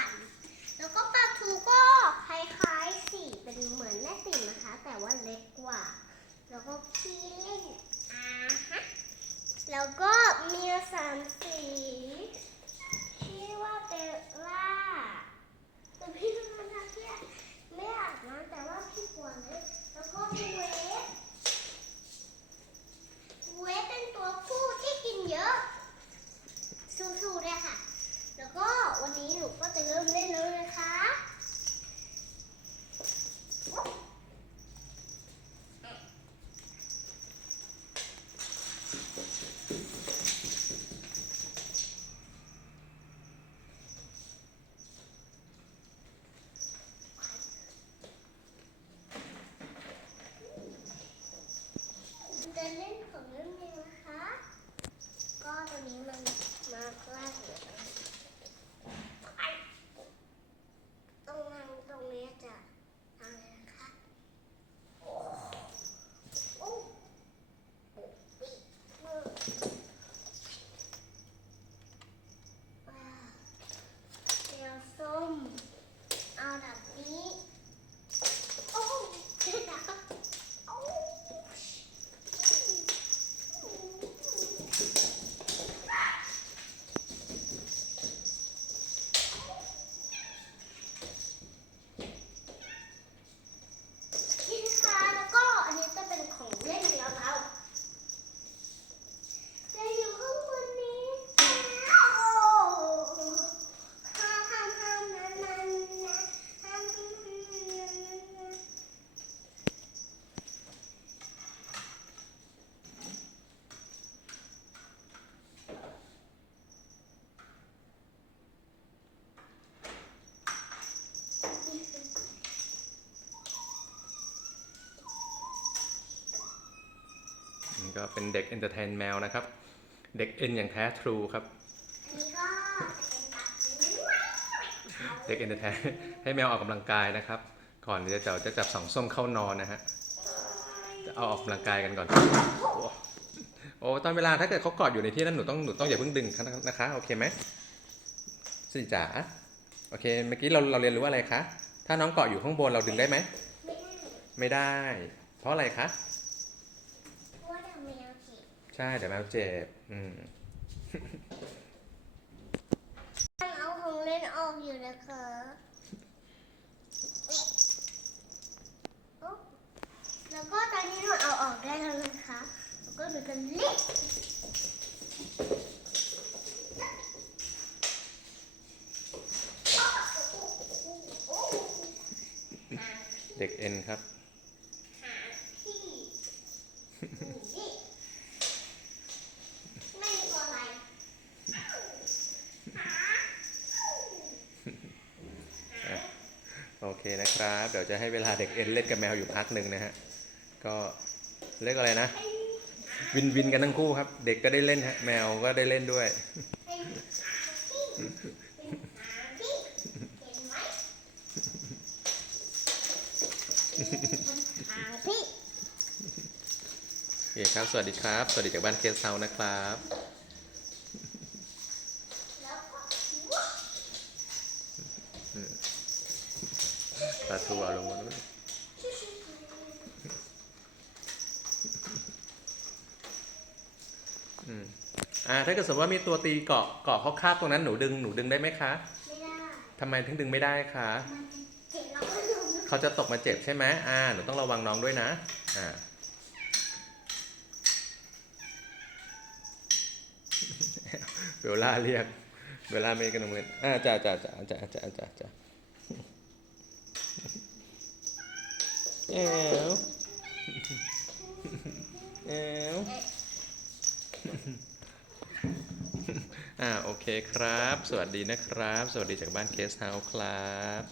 กัน แล้วก็ปลาทูก็คล้ายๆสีเป็นเหมือนแม่สีนะคะ แต่ว่าเล็กกว่า แล้วก็พี่เล่นอาะแล้วก็มีสามสีชื่อว่าเบลล่าแต่พี่มันนะพี่ไม่อาบน้ำแต่ว่าพี่กลัวเลยแล้วก็มีเวฟเวฟเป็นตัวผู้ที่กินเยอะ สู้ๆเลยค่ะ แล้วก็วันนี้หนูก็จะเริ่มเล่นแล้วนะคะ จะเล่นของเล่นเองนะคะ ก็ตัวนี้มันมาคลาดอยู่ตรงนี้ตรงนั้นตรงนี้จะทำอะไรนะคะโอ้โอ้โอ้ปิ๊กเบอร์ว้าวเดี๋ยวส้ม เอาแบบนี้ โอ้เดี๋ยวนะโอ้ นี่นะคะแล้วก็อันนี้จะเป็นของเล่นแล้วเราจะอยู่ข้างบนนี้นะโอ้ห้ามห้ามห้ามนะนะนะห้ามห้ามห้ามนะนะนะ นี่คือนี่ก็เป็นเด็กเอนเตอร์เทนแมวนะครับ เด็กเอ็นอย่างแท้ทรูครับอันนี้ก็จะเป็นตัดด้วยเด็กเอนเตอร์เทนให้แมวออกกำลังกายนะครับ ก่อนที่จะจะจับสองส้มเข้านอนนะฮะ จะเอาออกกำลังกายกันก่อนโอ้โอ้ตอนเวลาถ้าเกิดเขากอดอยู่ในที่นั้นหนูต้องหนูต้องอย่าเพิ่งดึงเขานะคะ โอเคไหมสิจ๋า โอเค เมื่อกี้เราเราเรียนรู้อะไรคะ ถ้าน้องเกาะอยู่ข้างบนเราดึงได้ไหม ไม่ได้ไม่ได้เพราะอะไรคะ เพราะว่าทำแมวเจ็บใช่ เดี๋ยวแมวเจ็บ อืมยังเอาของเล่นออกอยู่นะคะโอ๊ะแล้วก็ตอนนี้หนูเอาออกได้แล้วนะคะ แล้วก็หนูจะเล่น เด็กเอ็นครับ หาที่นี่ไม่มีตัวอะไรหาโอเคนะครับ เดี๋ยวจะให้เวลาเด็กเอ็นเล่นกับแมวอยู่พักหนึ่งนะฮะ ก็เรียกอะไรนะ วินวินกันทั้งคู่ครับ เด็กก็ได้เล่นฮะ แมวก็ได้เล่นด้วย เป็นหาที่เป็นหาที่เห็นไหม เป็นหาที่โอเคครับ สวัสดีครับ สวัสดีจากบ้านเคสเซานะครับแล้วก็ว้าวปลาทูเอาลงมาด้วยอืมอ่า ถ้าเกิดสมมติว่ามีตัวตีเกาะเกาะเขาคาบตรงนั้นหนูดึง หนูดึงได้ไหมคะ ไม่ได้ทำไมถึงดึงไม่ได้คะ มัน เขาจะตกมาเจ็บใช่ไหมอ่าหนูต้องระวังน้องด้วยนะอ่าเวลาเรียก เวลาไม่กันโรงเรียนอ่าจ้าจ้าจ้าจ้าจ้าจ้าจ้าแอวแอวอ่าโอเคครับ สวัสดีนะครับ สวัสดีจากบ้านเคสเฮาส์ครับ